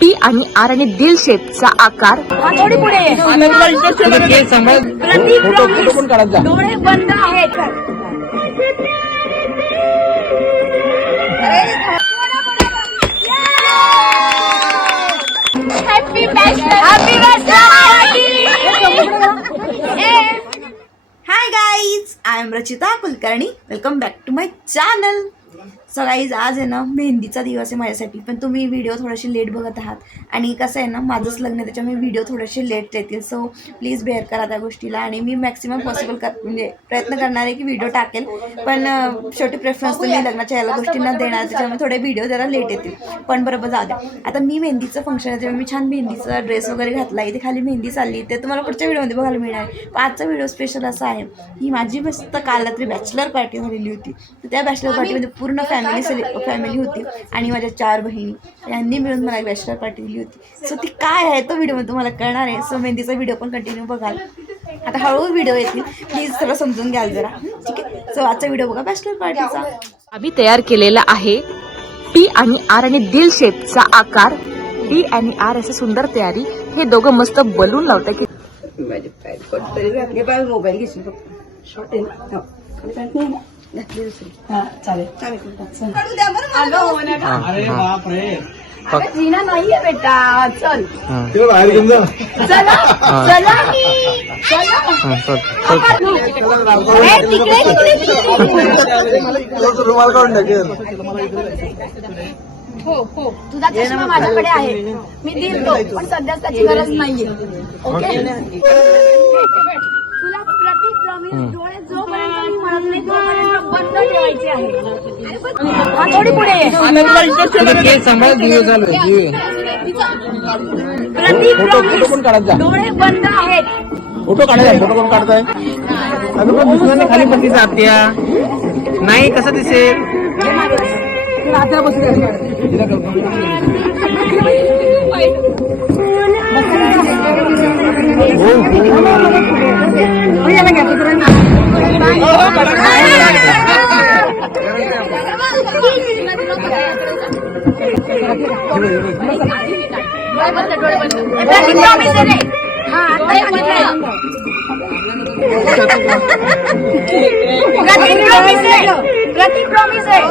P आणि R आणि दिल शेपचा आकार. डोळे बंद आहेत. Hi guys I am Rachita Kulkarni welcome back to my channel so guys आज आहे ना मेहंदीचा दिवस आहे माझ्यासाठी. पण तुम्ही व्हिडिओ थोडेसे लेट बघत आहात. आणि कसं आहे ना माझंच लग्न आहे त्याच्यामुळे व्हिडिओ थोडेसे लेट येतील. सो प्लीज बेअर करा त्या गोष्टीला. आणि मी मॅक्सिमम पॉसिबल कर म्हणजे प्रयत्न करणार आहे की व्हिडिओ टाकेल. पण शेवटी प्रेफरन्स मी लग्नाच्या याला गोष्टींना देणार त्याच्यामुळे थोडे व्हिडिओ जरा लेट येतील. पण बरोबर जाऊ द्या. आता मी मेहंदीचं फंक्शन आहे त्यामुळे मी छान मेहंदीचा ड्रेस वगैरे घातला. इथे खाली मेहंदी चालली ते तुम्हाला पुढच्या व्हिडिओमध्ये बघायला मिळणार आहे. पण आजचा व्हिडिओ स्पेशल असा आहे ही माझी मस्त काल रात्री बॅचलर पार्टी झालेली होती. तर त्या बॅचलर पार्टीमध्ये पूर्ण फॅमिली सेलि फॅमिली होती. आणि माझ्या चार बहिणी. यांनी मिळून मला बॅचलर पार्टी दिली होती. सो ती काय आहे? तो व्हिडिओ तुम्हाला कळणार आहे. सो मेहंदीचा व्हिडिओ पण कंटिन्यू बघाल. आता हळूहळू व्हिडिओ येतील. प्लीज सगळं समजून घ्याल जरा. ठीक आहे? सो आजचा व्हिडिओ बघा. बॅचलर पार्टीचा आम्ही तयार केलेला आहे पी आणि आर आणि दिल शेपचा आकार. पी आणि आर अशी सुंदर तयारी. हे दोघं मस्त बलून लावतात की मोबाईल घेशील जीना नाहीये बेटा. चल. तिला बाहेर घेऊन जा. चला चला चला. ए, तिकडे तिकडे तिकडे. रुमाल काढून टाकेल तुझा चष्मा माझ्याकडे आहे. मी देईल तो पण सध्या त्याची गरज नाहीये. ओके? प्रॉमिस डोळे जोपर्यंत मी म्हणत नाही तोपर्यंत बंद ठेवायचे आहे. हा थोडी पुढे. ये. प्रति प्रॉमिस डोळे बंद आहेत. फोटो काढायचा फोटो कोण काढताय. अगं पण दुसऱ्याने खाली पट्टी जात्या नाही कसं दिसेल? बंद डोळे बंद ए, प्रति प्रॉमिस आहे रे हा आता हे म्हटलं. प्रति प्रॉमिस आहे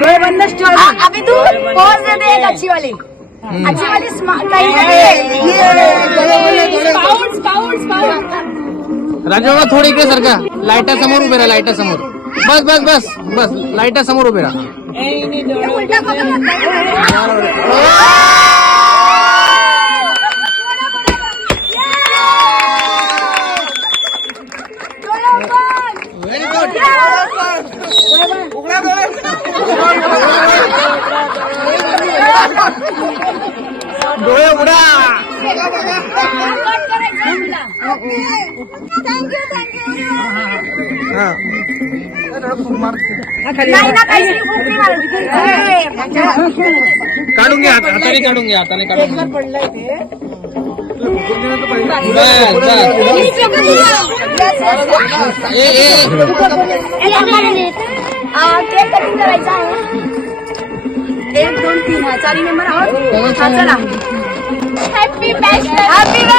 डोळे ठेव अभी तू पॉज दे दे एक अच्छी वाली अच्छी वाली काही पाऊंड पाऊंड पाऊंड राजबाबा थोडी इकडे सारखा. लाईटा समोर उभे राहा लाईटा समोर बस बस बस बस. लाईटा समोर उभे राहा. डोळे उडा. काढून घ्या हात- हाताने काढून घ्या हाताने काढून केक कटिंग करायचा आहे एक दोन तीन हा चारी मेंबर आहोत. हा चला. हॅपी हॅपी रे.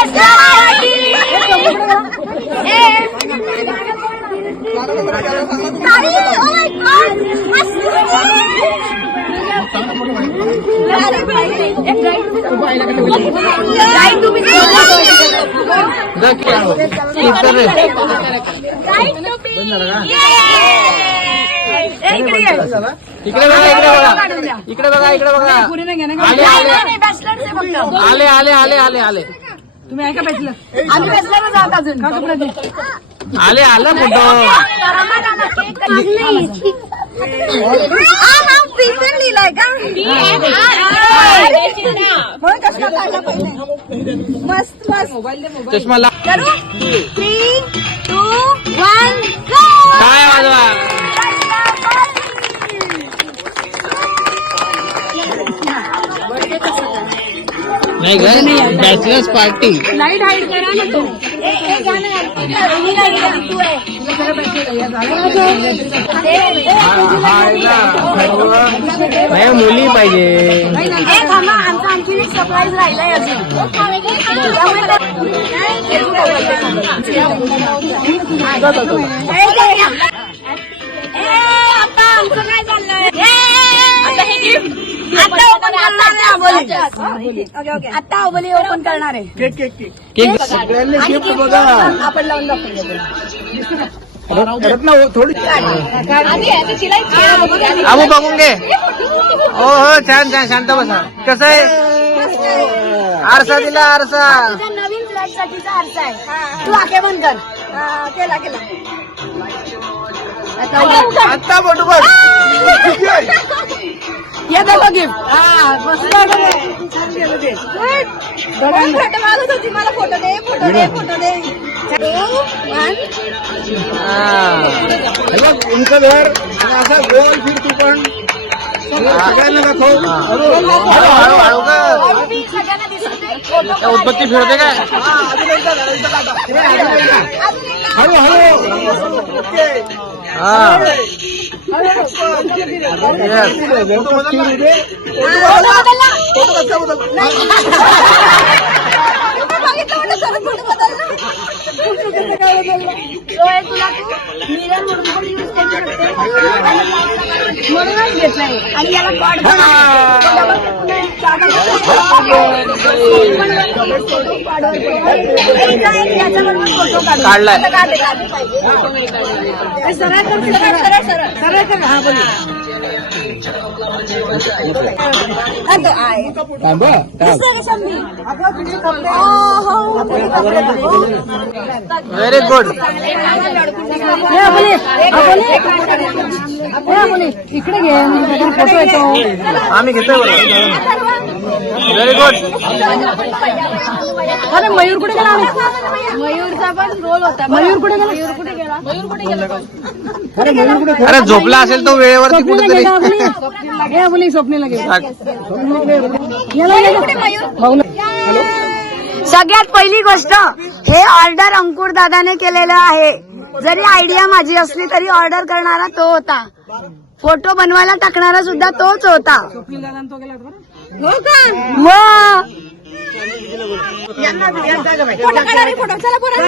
इकडे बघा इकडे बघा. इकडे बघा इकडे बघा. आले आले. आले आले आले आले आले आम्ही बॅचलरच आहोत अजून. आले आलं फोटो. लिहिलाय का? मस्त मस्त. चष्मा थ्री टू वन काय वाजवा? नाही ग बॅचलर्स पार्टी लाइट हाईट करा ना तू हे नाही मुली पाहिजे आमचा आणखी एक सरप्राईज राहिलाय अजून आमचं काय चाललंय आता हे. आता अबोली. ओपन करणार आहे. Cake cake cake. केक सगळ्यांनी गिफ्ट बघा. आपण लावून हो, थोडी. आबू बघून घे. हो हो छान छान शांत बसा. कसं आहे? आरसा दिला आरसा. नवीन फ्लॅट साठीचा अर्थ आहे. तू आके बंद कर. केला केला. आता फोटो बघ ये देखो गिफ्ट। फोटो मागत होती मला फोटो दे फोटो दे फोटो दे। हे। उंच घर असा गोल फिर तू पण। सगळ्यांना दाखव उत्पत्ती फिरते काय हळू हळू हा। फोटो बदलला. बघितलं सरळ फोटो बदलला. डोळे तुला तू मिरर म्हणून पण यूज करू शकते म्हणूनच घेतलंय आणि याला कॉड पण काढलाय. सरळ सरळ सरळ सरळ हा बोल व्हेरी गुड इकडे घे फोटो येतो आम्ही घेतोय व्हेरी गुड अरे मयूर कुठे गेला? मयूरचा पण रोल होता मयूर कुठे गेला? मयूर कुठे गेला? मयूर कुठे गेला अरे झोपला असेल तो वेळेवरती कुठेतरी. सगळ्यात पहिली गोष्ट हे ऑर्डर अंकुर दादाने केलेलं आहे. जरी आयडिया माझी असली तरी ऑर्डर करणारा तो होता. फोटो बनवायला टाकणारा सुद्धा तोच होता. हो का हो फोटो काढा रे, फोटो. चला, परत.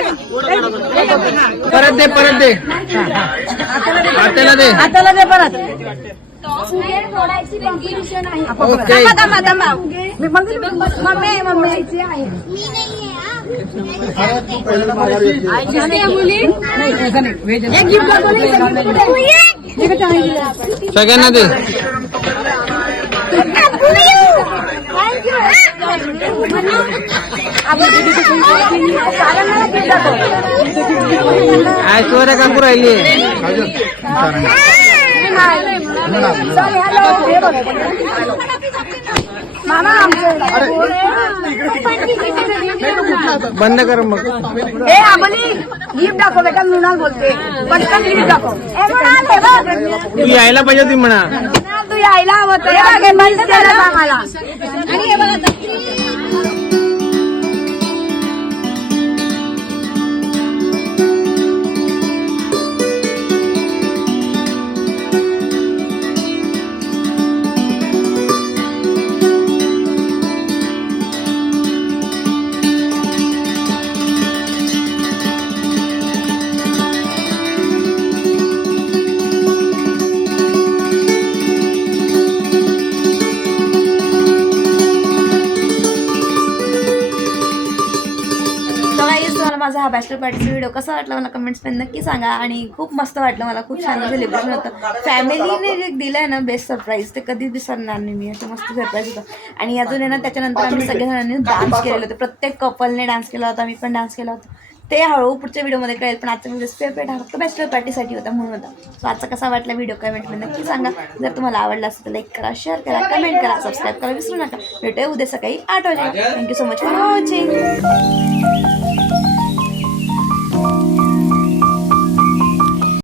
परत दे परत दे आत्याला दे हाताला दे परत कॉम्पिटिशन आहे ओके थांबा, थांबा, थांबा. मी मम्मी मम्मी मम्मी आहे मुली एक गिफ्ट सगळ्यांना दे ऐश्वर्या काकू राहिली मामा बंद कर मग ए आबली गिफ्ट दाखव बेटा मृणाल बोलते पटकन गिफ्ट दाखव हे तू यायला पाहिजे होती म्हणा तू यायला हवं हे हे बंद केलं आम्हाला माझा हा बॅचलर पार्टीचा व्हिडिओ कसा वाटला मला कमेंट्समध्ये नक्की सांगा. आणि खूप मस्त वाटलं मला. खूप छान सेलिब्रेशन होतं. फॅमिलीने जे दिलंय ना बेस्ट सरप्राईज ते कधीच विसरणार नाही मी. असं मस्त सरप्राईज होतं. आणि अजून आहे ना त्याच्यानंतर आम्ही सगळ्या डान्स केलेलं होतं. प्रत्येक कपलने डान्स केला होता मी पण डान्स केला होता. ते हळूहळू पुढच्या व्हिडिओमध्ये कळेल. पण आजचा व्हिडिओ फेवरेट हा फक्त बॅचलर पार्टीसाठी होता म्हणून होता. सो आजचा कसा वाटला व्हिडिओ कमेंटमध्ये नक्की सांगा. जर तुम्हाला आवडला असेल तर लाईक करा शेअर करा कमेंट करा सबस्क्राईब करा. विसरू नका. भेटूया उद्या सकाळी आठ वाजेला. Thank you so much for watching